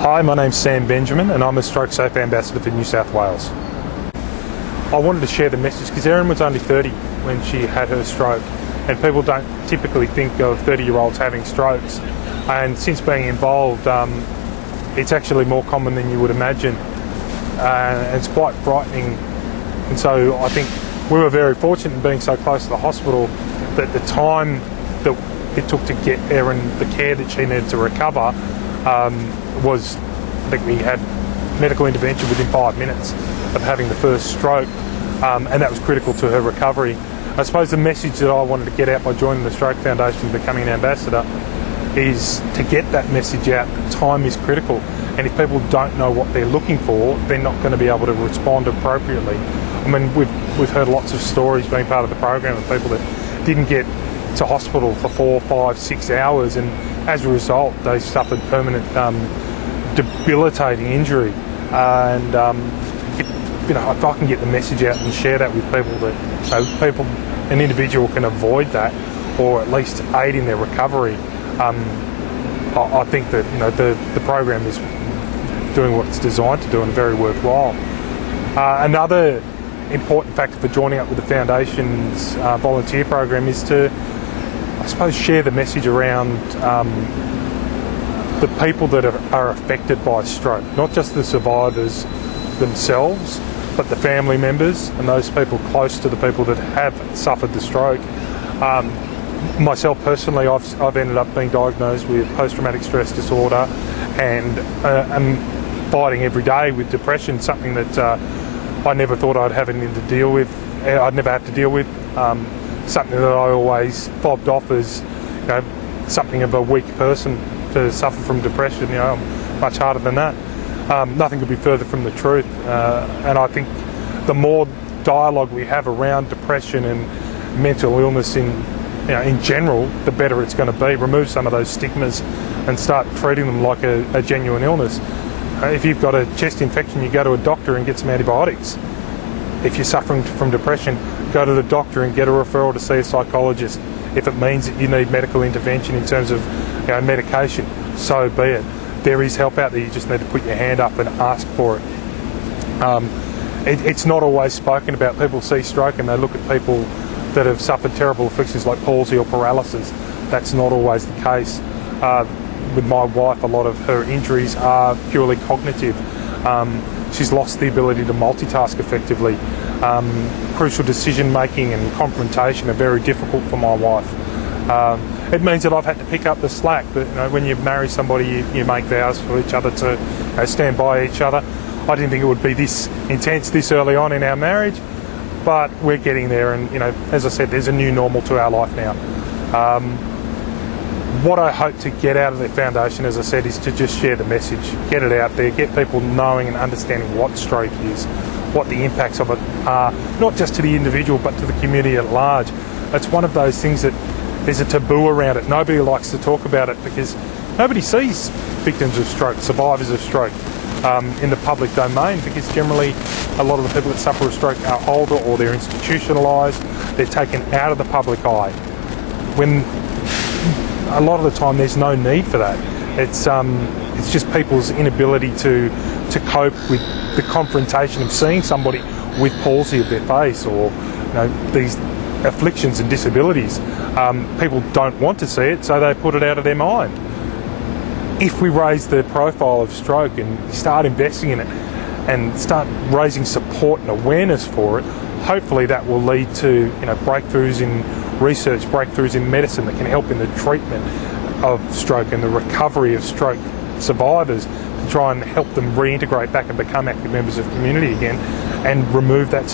Hi, my name's Sam Benjamin and I'm a StrokeSafe Ambassador for New South Wales. I wanted to share the message because Erin was only 30 when she had her stroke, and people don't typically think of 30-year-olds having strokes, and since being involved it's actually more common than you would imagine, and it's quite frightening. And so I think we were very fortunate in being so close to the hospital that the time that it took to get Erin the care that she needed to recover was, I think we had medical intervention within 5 minutes of having the first stroke, and that was critical to her recovery. I suppose the message that I wanted to get out by joining the Stroke Foundation and becoming an ambassador is to get that message out that time is critical, and if people don't know what they're looking for, they're not going to be able to respond appropriately. I mean, we've heard lots of stories being part of the program of people that didn't get to hospital for 4, 5, 6 hours, and as a result they suffered permanent debilitating injury. And if I can get the message out and share that with people, that an individual can avoid that or at least aid in their recovery, I think that the program is doing what it's designed to do and very worthwhile. Another important factor for joining up with the Foundation's volunteer program is to, I suppose, share the message around the people that are affected by stroke, not just the survivors themselves, but the family members and those people close to the people that have suffered the stroke. Myself personally, I've ended up being diagnosed with post-traumatic stress disorder, and I'm fighting every day with depression, something that I never thought I'd have anything to deal with. I'd never have to deal with. Something that I always fobbed off as something of a weak person to suffer from depression. I'm much harder than that. Nothing could be further from the truth. And I think the more dialogue we have around depression and mental illness in general, the better it's going to be. Remove some of those stigmas and start treating them like a genuine illness. If you've got a chest infection, you go to a doctor and get some antibiotics. If you're suffering from depression, go to the doctor and get a referral to see a psychologist. If it means that you need medical intervention in terms of medication, so be it. There is help out there, you just need to put your hand up and ask for it. It's not always spoken about. People see stroke and they look at people that have suffered terrible afflictions like palsy or paralysis. That's not always the case. With my wife, a lot of her injuries are purely cognitive. She's lost the ability to multitask effectively. Crucial decision making and confrontation are very difficult for my wife. It means that I've had to pick up the slack. But when you marry somebody, you make vows for each other to stand by each other. I didn't think it would be this intense this early on in our marriage, but we're getting there. And as I said, there's a new normal to our life now. What I hope to get out of the foundation, as I said, is to just share the message, get it out there, get people knowing and understanding what stroke is, what the impacts of it are, not just to the individual but to the community at large. It's one of those things that there's a taboo around it. Nobody likes to talk about it because nobody sees victims of stroke, survivors of stroke in the public domain, because generally a lot of the people that suffer a stroke are older or they're institutionalised, they're taken out of the public eye. When a lot of the time there's no need for that. It's just people's inability to cope with the confrontation of seeing somebody with palsy of their face or these afflictions and disabilities. People don't want to see it, so they put it out of their mind. If we raise the profile of stroke and start investing in it and start raising support and awareness for it, hopefully that will lead to breakthroughs in research, breakthroughs in medicine that can help in the treatment of stroke and the recovery of stroke survivors, to try and help them reintegrate back and become active members of community again and remove that